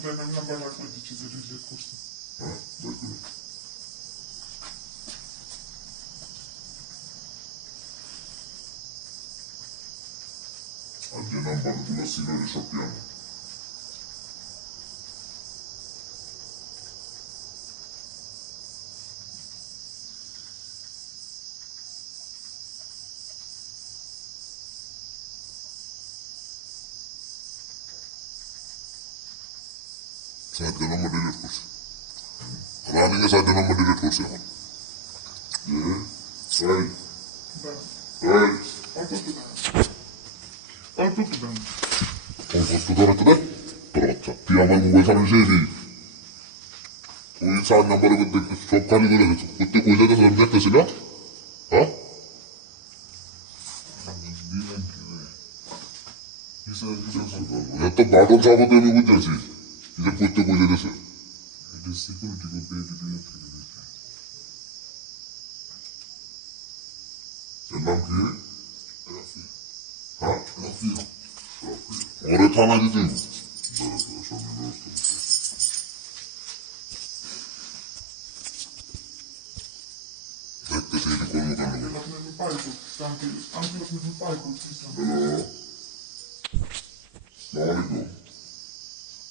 দেখ আমি নাম্বার বার করে দিচ্ছি যে রিজেক্ট করছে হ্যাঁ বের করুন আর সাহায্য নম্বর ডিলিট করছে। রানিং এর সাহায্য নম্বর ডিলিট করছে এখন? বাচ্চা। তুই আমার মোবাইল সামনে সেই তুই যে করতে কই যাচ্ছে সিকিউরিটি করতে এডিটিং থেকে দিয়েছে এর নাম কি রাফি হ্যাঁ রাফি ওরে থানা দিতে দাঁড়া তো সামনে ব্যবস্থা করতে দেখতেছি এটি কর্মকাণ্ড আঙ্কেল আপনার আমি পাই করছি আঙ্কেল আঙ্কেল আপনি এখন পাই করছি হ্যালো সালামালাইকুম আমার বড় বলব আঙ্কেল হ্যাঁ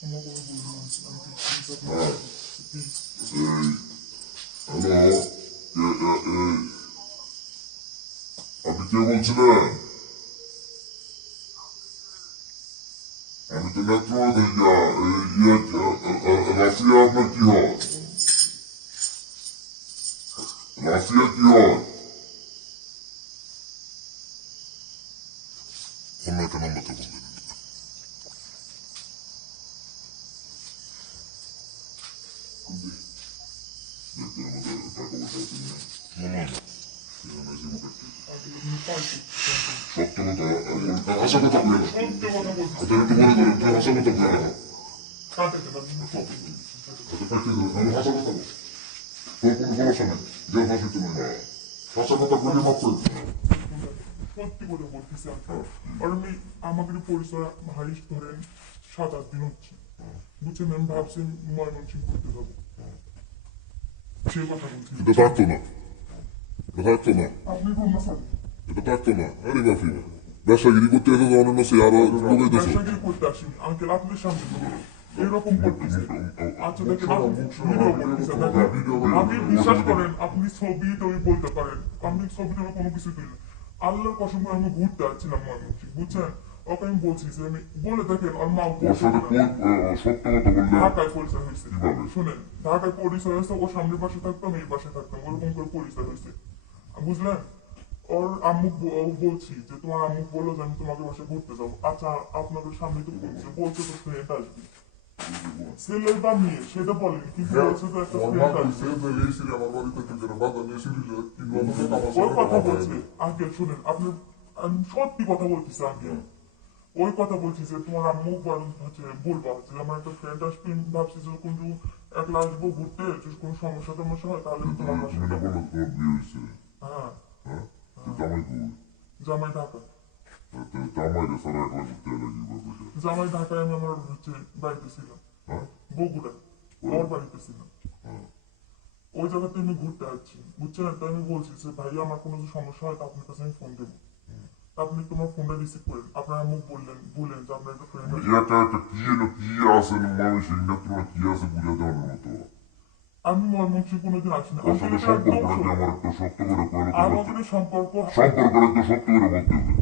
প্লিজ এই হ্যালো এ এ এই আপনি কে বলছিলেন আমি তো নেত্র থেকে এই ইয়ে রাফিয়া আপনার কি হয় রাফিয়া কি হয় অন্য একটা নম্বর তো বললেন দেবেন আমি আমাদের পরিচয় ধরেন সাত আট দিন হচ্ছে বুঝছেন আমি ভাবছি ময়মনসিং করতে যাব। সে কথা বলছি এটা থাকতো না এটা থাকতো না আপনি এটা থাকতো না আরে বাফি ব্যবসাগিরি করতে সে আরও ঢুকাইতেছে ব্যবসাগিরি করতে আসিনি আঙ্কেল আপনার সামনে এরকম করতেছে আচ্ছা দেখেন আপনি আপনি বিশ্বাস করেন আপনি ছবি টবি বলতে পারেন ছবি টবি কোনো কিছু আল্লাহর কসম করে আমি ঘুরতে আসছিলাম বুঝছেন ওকে আমি বলছি যে আমি বলে দেখেন ওর মা ওর সাথে সত্য কথা বললে ঢাকায় পরিচয় হয়েছে শুনেন ঢাকায় পরিচয় হয়েছে ও সামনের পাশে থাকতাম এই পাশে থাকতাম ওরকম করে পরিচয় হয়েছে বুঝলেন ওর আম্মু বলছি যে তোমার আম্মু বলল যে আমি তোমাকে বাসায় ঘুরতে যাব আচ্ছা আপনাদের সামনে তো বলছে বলছে তো ফ্রেন্ড আসবে ছেলে বা মেয়ে সেটা বলেন কিন্তু বলছে তো একটা ফ্রেন্ড আসবে যে এই সিরি আমার বাড়িতে থেকে বাধা নিয়ে সিরিলে কিন্তু আমাকে আমার ওর কথা কথা বলছে আঙ্কেল শুনেন আপনি আমি সত্যি কথা বলতেছি আঙ্কেল ওই কথা বলছি যে তোমার আম্মু হচ্ছে বলবা যে আমার একটা ফ্রেন্ড আসবে ভাবছি যে কিন্তু একলা আসব ঘুরতে যদি কোনো সমস্যা টমস্যা হয় তাহলে তোমার। বলল তোমার বিয়ে হয়েছে? হ্যাঁ। হ্যাঁ? জামাই কই? জামাই ঢাকা জামাই রে সারা একলা করতে লাগি জামাই ঢাকায় আমি আমার হচ্ছে বাড়িতে ছিলাম। হ্যাঁ? বগুড়া আমার বাড়িতে ছিলাম। হ্যাঁ। ওই জায়গাতে আমি ঘুরতে বুঝছেন? তাই আমি বলছি যে ভাই আমার কোনো সমস্যা হয় তো আপনার কাছে আমি ফোন দেবো। আপনি তোমার ফোনটা রিসিভ করেন। আপনার মুখ বললেন বলেন যে আপনার একটা ফ্রেন্ড এটা একটা কি এলো কি আছে না তো কি আছে বুঝে দেওয়ার মতো। আমি ময়মনসিং কোনোদিন আসিনি ওর আসলে সাথে এটা একদম সম্পর্কটা কি আমার একটু শক্ত করে সম্পর্ক সম্পর্কটা একটু শক্ত করে বলতে হবে।